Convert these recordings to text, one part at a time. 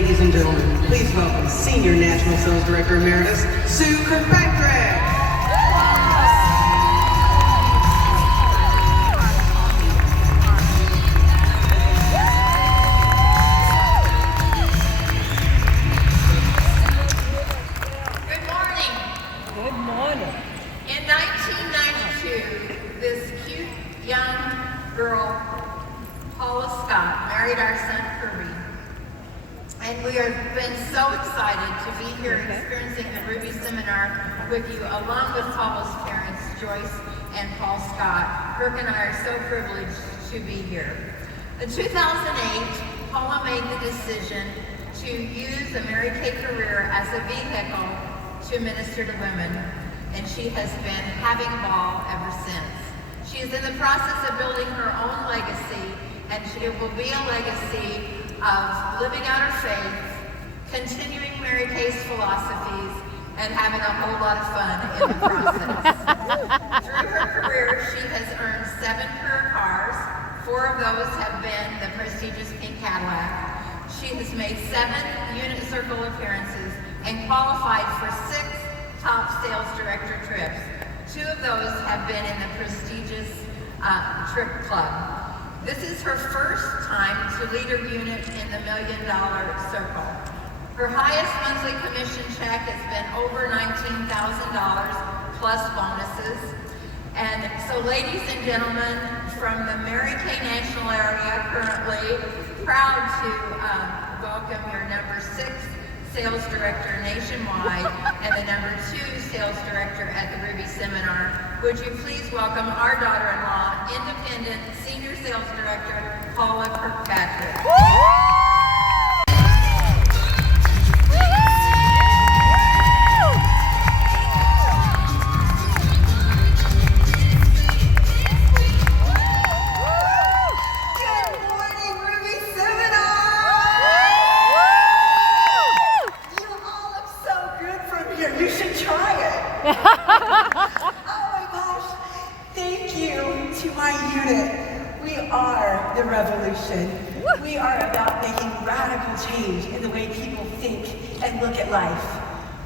Ladies and gentlemen, please welcome Senior National Sales Director Emeritus, Sue Kirkpatrick. Good morning. Good morning. In 1992, this cute young girl, Paula Scott, married our son Kirby. And we have been so excited to be here experiencing the Ruby Seminar with you, along with Paula's parents, Joyce and Paul Scott. Kirk and I are so privileged to be here. In 2008, Paula made the decision to use a Mary Kay career as a vehicle to minister to women, and she has been having a ball ever since. She is in the process of building her own legacy, and it will be a legacy of living out her faith, continuing Mary Kay's philosophies, and having a whole lot of fun in the process. Through her career, she has earned 7 career cars. 4 of those have been the prestigious pink Cadillac. She has made 7 unit circle appearances and qualified for 6 top sales director trips. 2 of those have been in the prestigious Trip Club. This is her first time to lead her unit in the $1 million circle. Her highest monthly commission check has been over $19,000 plus bonuses. And so ladies and gentlemen, from the Mary Kay National area, currently proud to welcome your number 6 sales director nationwide and the number 2 sales director at the Ruby Seminar. Would you please welcome our daughter-in-law, independent senior sales director, Paula Kirkpatrick. The revolution. We are about making radical change in the way people think and look at life.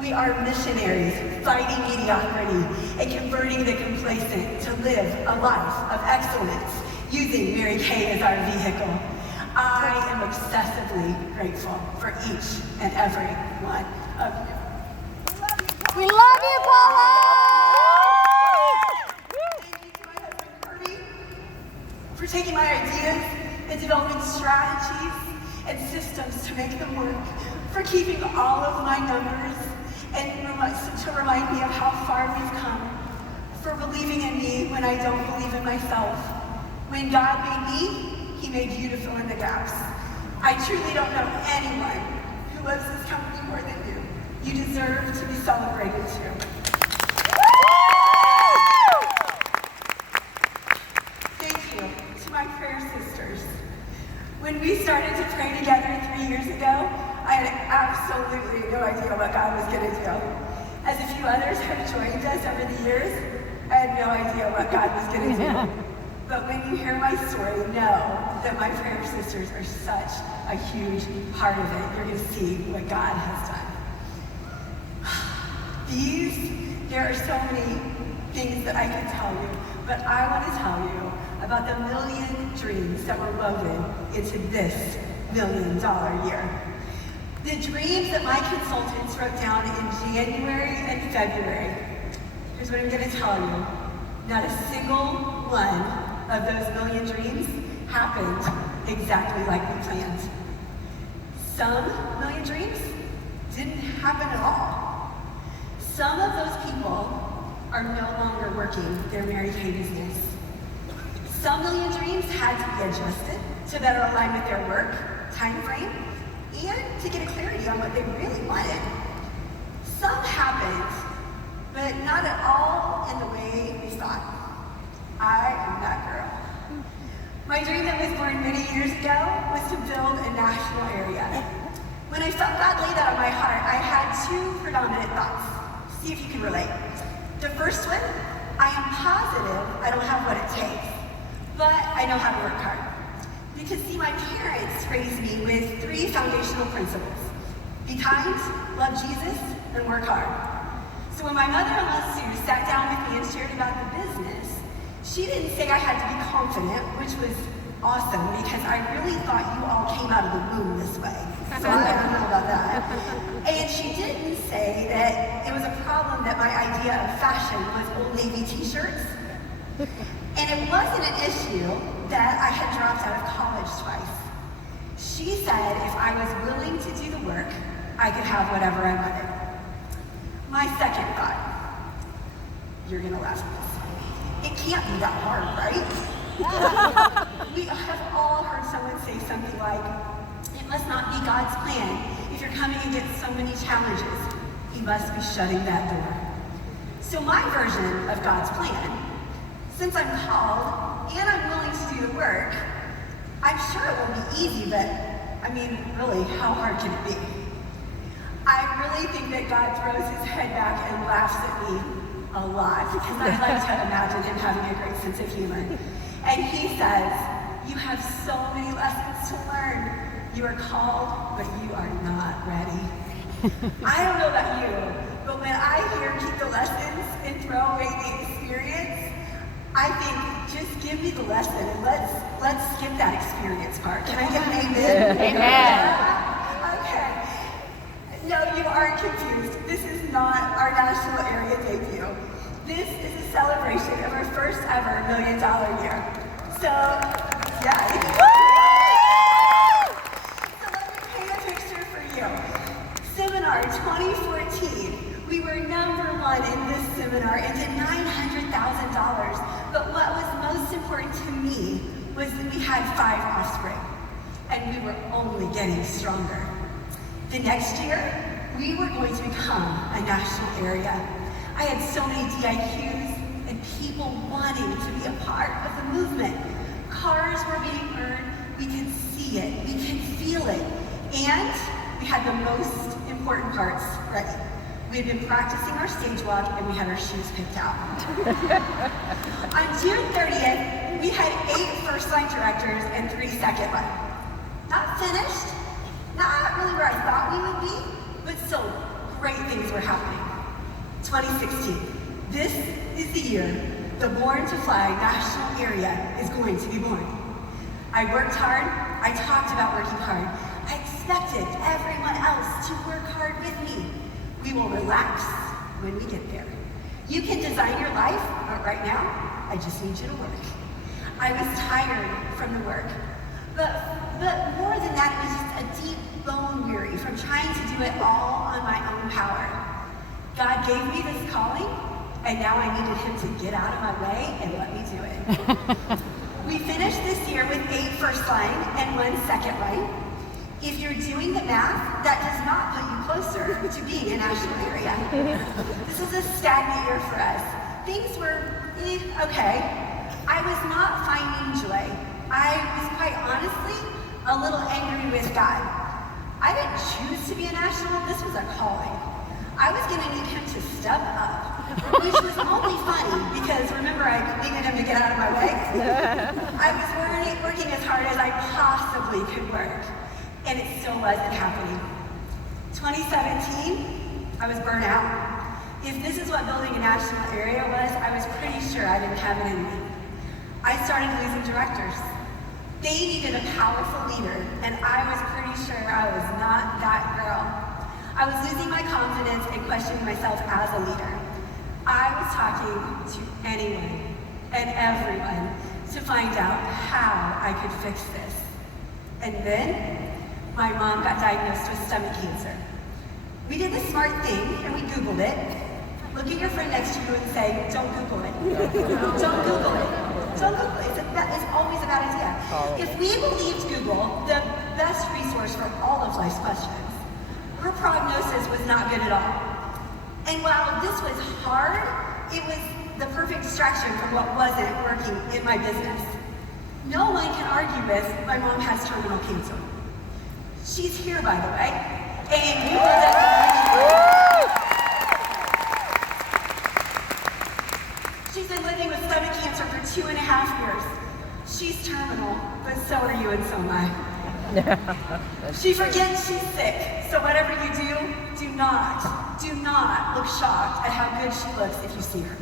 We are missionaries fighting mediocrity and converting the complacent to live a life of excellence using Mary Kay as our vehicle. I am obsessively grateful for each and every one of you. We love you, Paula! For taking my ideas and developing strategies and systems to make them work, for keeping all of my numbers and to remind me of how far we've come, for believing in me when I don't believe in myself. When God made me, He made you to fill in the gaps. I truly don't know anyone who loves this company more than you. You deserve to be celebrated too. My prayer sisters. When we started to pray together 3 years ago, I had absolutely no idea what God was going to do. As a few others have joined us over the years, I had no idea what God was going to do. But when you hear my story, know that my prayer sisters are such a huge part of it. You're going to see what God has done. There are so many things that I can tell you, but I want to tell you about the 1 million dreams that were woven into this $1 million year. The dreams that my consultants wrote down in January and February. Here's what I'm going to tell you. Not a single one of those 1 million dreams happened exactly like we planned. Some 1 million dreams didn't happen at all. Some of those people are no longer working their Mary Kay business. Some 1 million dreams had to be adjusted to better align with their work, time frame, and to get a clarity on what they really wanted. Some happened, but not at all in the way we thought. I am that girl. My dream that was born many years ago was to build a national area. When I felt God lay that on my heart, I had 2 predominant thoughts. See if you can relate. The first one, I am positive I don't have what it takes, but I know how to work hard. Because see, my parents raised me with 3 foundational principles. Be kind, love Jesus, and work hard. So when my mother-in-law Sue sat down with me and shared about the business, she didn't say I had to be confident, which was awesome because I really thought you all came out of the womb this way. So I don't know about that. And she didn't say that it was a problem that my idea of fashion was Old Navy t-shirts. And it wasn't an issue that I had dropped out of college twice. She said if I was willing to do the work, I could have whatever I wanted. My second thought, you're gonna laugh at this. It can't be that hard, right? We have all heard someone say something like, it must not be God's plan. If you're coming against so many challenges, he must be shutting that door. So my version of God's plan, since I'm called and I'm willing to do the work, I'm sure it won't be easy, but I mean, really, how hard can it be? I really think that God throws his head back and laughs at me a lot because I like to imagine him having a great sense of humor. And he says, you have so many lessons to learn. You are called, but you are not ready. I don't know about you, but when I hear keep the lessons and throw away the experience, I think just give me the lesson and let's skip that experience part. Can I get an amen? Amen. Okay. No, you aren't confused. This is not our national area debut. This is a celebration of our first ever $1 million year. So, yeah. So let me paint a picture for you. Seminar 2014, we were #1 in this seminar and did $900,000. But what was most important to me was that we had 5 offspring, and we were only getting stronger. The next year, we were going to become a national area. I had so many DIQs and people wanting to be a part of the movement. Cars were being earned, we could see it, we could feel it, and we had the most important parts ready. We had been practicing our stage walk and we had our shoes picked out. On June 30th, we had 8 first-line directors and 3 second-line. Not finished, not really where I thought we would be, but still, great things were happening. 2016, this is the year the Born to Fly national area is going to be born. I worked hard, I talked about working hard. I expected everyone else to work hard with me. We will relax when we get there. You can design your life, but right now, I just need you to work. I was tired from the work, but more than that, it was just a deep bone weary from trying to do it all on my own power. God gave me this calling, and now I needed him to get out of my way and let me do it. We finished this year with 8 first line and 1 second line. If you're doing the math, that does not put you closer to being a national area. This is a stagnant year for us. Things were okay. I was not finding joy. I was quite honestly a little angry with God. I didn't choose to be a national, this was a calling. I was gonna need him to step up, which was only funny because remember I needed him to get out of my way? I was working as hard as I possibly could work, and it still wasn't happening. 2017, I was burnt out. If this is what building a national area was, I was pretty sure I didn't have it in me. I started losing directors. They needed a powerful leader, and I was pretty sure I was not that girl. I was losing my confidence and questioning myself as a leader. I was talking to anyone and everyone to find out how I could fix this. And then, my mom got diagnosed with stomach cancer. We did the smart thing, and we Googled it. Look at your friend next to you and say, don't Google it. Don't Google it. Don't Google it. It's always a bad idea. If we believed Google, the best resource for all of life's questions, her prognosis was not good at all. And while this was hard, it was the perfect distraction from what wasn't working in my business. No one can argue with my mom has terminal cancer. She's here, by the way, and you will definitely. She's been living with stomach cancer for 2.5 years. She's terminal, but so are you and so am I. She forgets she's sick, so whatever you do not look shocked at how good she looks if you see her.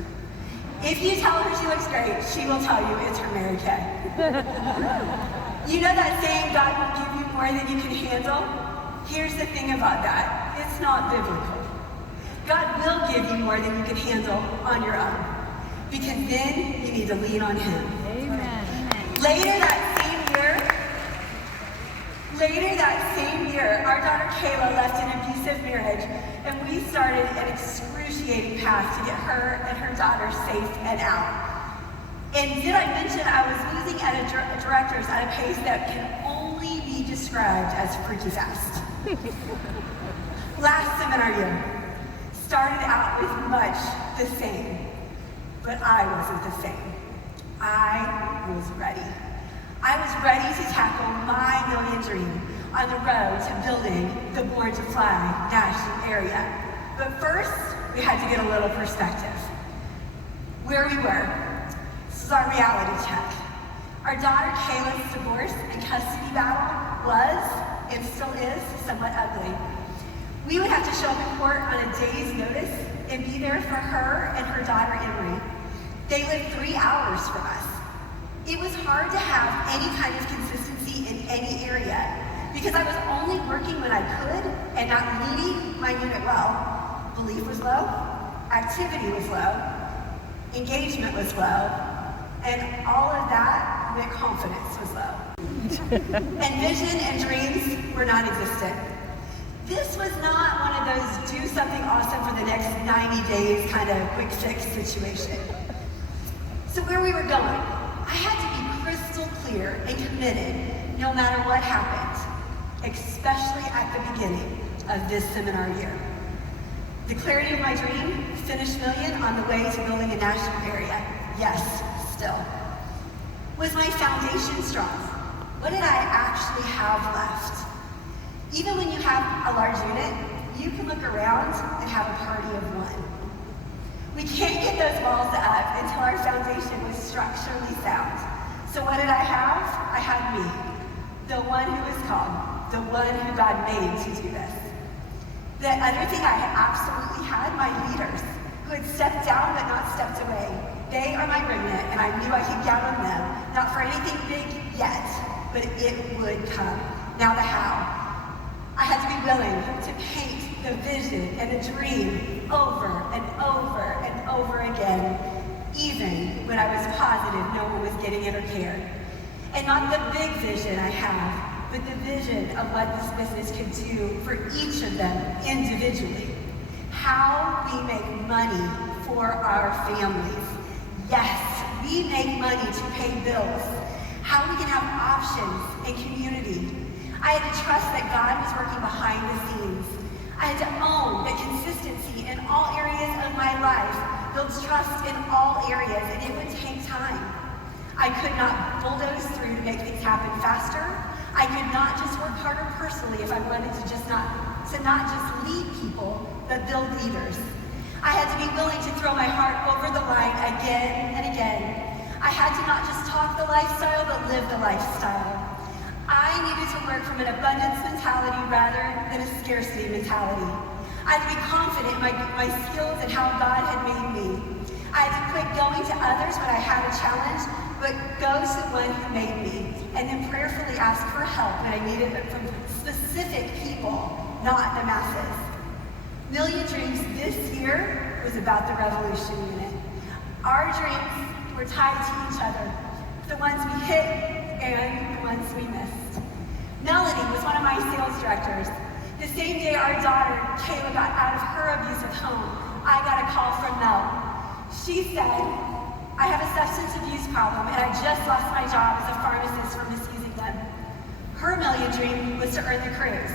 If you tell her she looks great, she will tell you it's her Mary Kay. You know that saying, God will give you more than you can handle? Here's the thing about that. It's not biblical. God will give you more than you can handle on your own, because then you need to lean on Him. Amen. Later that same year, our daughter Kayla left an abusive marriage, and we started an excruciating path to get her and her daughter safe and out. And did I mention I was losing at a director's at a pace that can only be described as freaky fast? Last seminar year started out with much the same, but I wasn't the same. I was ready. I was ready to tackle my million dream on the road to building the Born to Fly national area. But first, we had to get a little perspective. Where we were. This is our reality check. Our daughter Kayla's divorce and custody battle was, and still is, somewhat ugly. We would have to show up in court on a day's notice and be there for her and her daughter Emery. They lived 3 hours from us. It was hard to have any kind of consistency in any area because I was only working when I could and not leading my unit well. Belief was low, activity was low, engagement was low, and all of that meant confidence was low. And vision and dreams were non-existent. This was not one of those do something awesome for the next 90 days kind of quick fix situation. So where we were going, I had to be crystal clear and committed no matter what happened, especially at the beginning of this seminar year. The clarity of my dream, finished million on the way to building a national area. Yes, still. Was my foundation strong? What did I actually have left? Even when you have a large unit, you can look around and have a party of one. We can't get those walls up until our foundation was structurally sound. So what did I have? I had me, the one who was called, the one who God made to do this. The other thing I absolutely had, my leaders, who had stepped down but not stepped away. They are my remnant, and I knew I could count on them, not for anything big yet, but it would come. Now the how. I had to be willing to paint the vision and the dream over and over and over again, even when I was positive no one was getting it or cared. And not the big vision I have, but the vision of what this business could do for each of them individually. How we make money for our families. Yes, we make money to pay bills. How we can have options and community. I had to trust that God was working behind the scenes. I had to own that consistency in all areas of my life builds trust in all areas, and it would take time. I could not bulldoze through to make things happen faster. I could not just work harder personally if I wanted to not just lead people, but build leaders. I had to be willing to throw my heart over the line again and again. I had to not just talk the lifestyle, but live the lifestyle. I needed to work from an abundance mentality rather than a scarcity mentality. I had to be confident in my skills and how God had made me. I had to quit going to others when I had a challenge, but go to the one who made me, and then prayerfully ask for help when I needed it from specific people, not the masses. Million Dreams this year was about the Revolution Unit. Our dreams were tied to each other, the ones we hit and the ones we missed. Melody was one of my sales directors. The same day our daughter, Kayla, got out of her abusive home, I got a call from Mel. She said, I have a substance abuse problem and I just lost my job as a pharmacist for misusing them. Her million dream was to earn the cruise.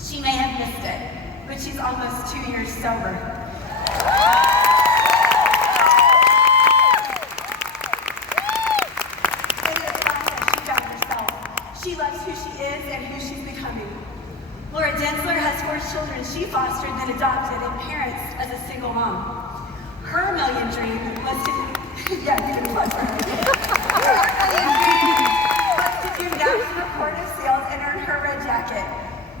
She may have missed it, but she's almost 2 years sober. She loves who she is and who she's becoming. Laura Densler has 4 children she fostered then adopted and parents as a single mom. Her million dream was to, yeah, you can plug her. Her million dream back to the court of sales and earn her red jacket.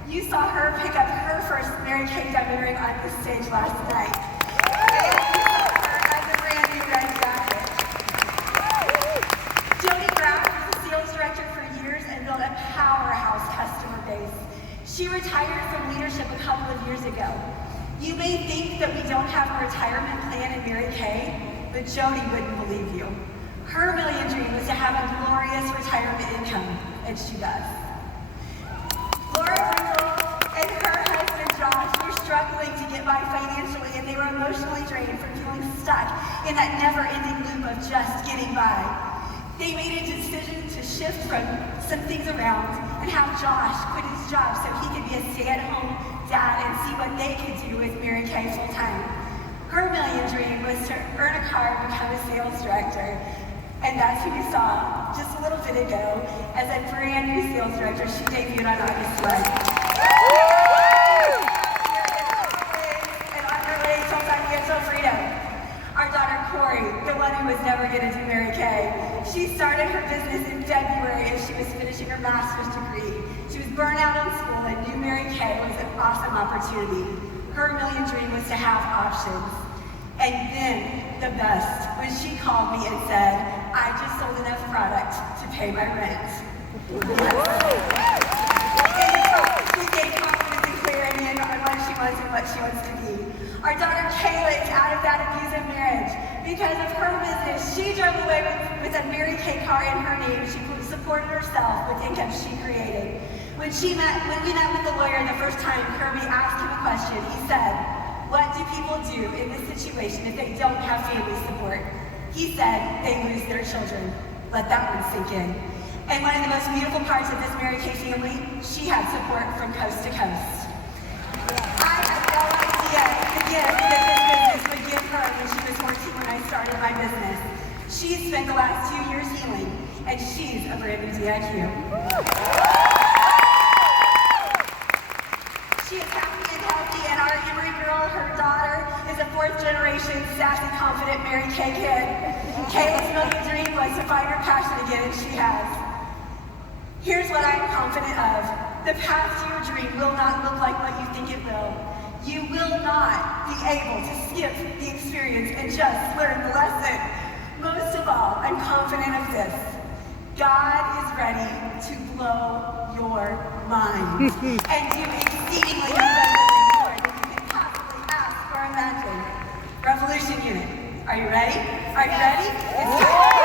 You saw her pick up her first Mary Kay diamond ring on the stage last night. And you saw her as a brand new red jacket. Jody Graff was the sales director for years and built a powerhouse customer base. She retired from leadership a couple of years ago. You may think that we don't have a retirement plan in Mary Kay, but Jody wouldn't believe you. Her million dream was to have a glorious retirement income, and she does. Laura Bringle and her husband Josh were struggling to get by financially, and they were emotionally drained from feeling stuck in that never-ending loop of just getting by. They made a decision to shift some things around and have Josh quit his job so he could be a stay-at-home dad and see what they could do with Mary Kay full-time. Her million dream was to earn a car and become a sales director. And that's who you saw just a little bit ago as a brand new sales director. She debuted on August 1st. And on her way to financial freedom. Our daughter Corey, the one who was never going to do Mary Kay. She started her business in February as she was finishing her master's degree. She was burned out in school and knew Mary Kay was an awesome opportunity. Her million dream was to have options. And then the best, when she called me and said, I just sold enough product to pay my rent. And the process we gained confidence and clarity on what she wants and what she wants to be. Our daughter Kayla is out of that abusive marriage. Because of her business, she drove away with a Mary Kay car in her name. She supported herself with income she created. When we met with the lawyer the first time, Kirby asked him a question. He said, what do people do in this situation if they don't have family support? He said they lose their children. Let that one sink in. And one of the most beautiful parts of this Mary Kay family, she had support from coast to coast. I had no idea the gift that this business would give her when she was 14 when I started my business. She's spent the last 2 years healing, and she's a brand new DIQ. She is happy and healthy, and our Emery girl, her daughter, is a fourth-generation, sassy, confident Mary Kay kid. Kayla's million dream was to find her passion again, and she has. Here's what I'm confident of. The path to your dream will not look like what you think it will. You will not be able to skip the experience and just learn the lesson. Most of all, I'm confident of this. God is ready to blow your mind and do exceedingly abundantly more than you can possibly ask or imagine. Revolution Unit, are you ready? Are you ready? It's time.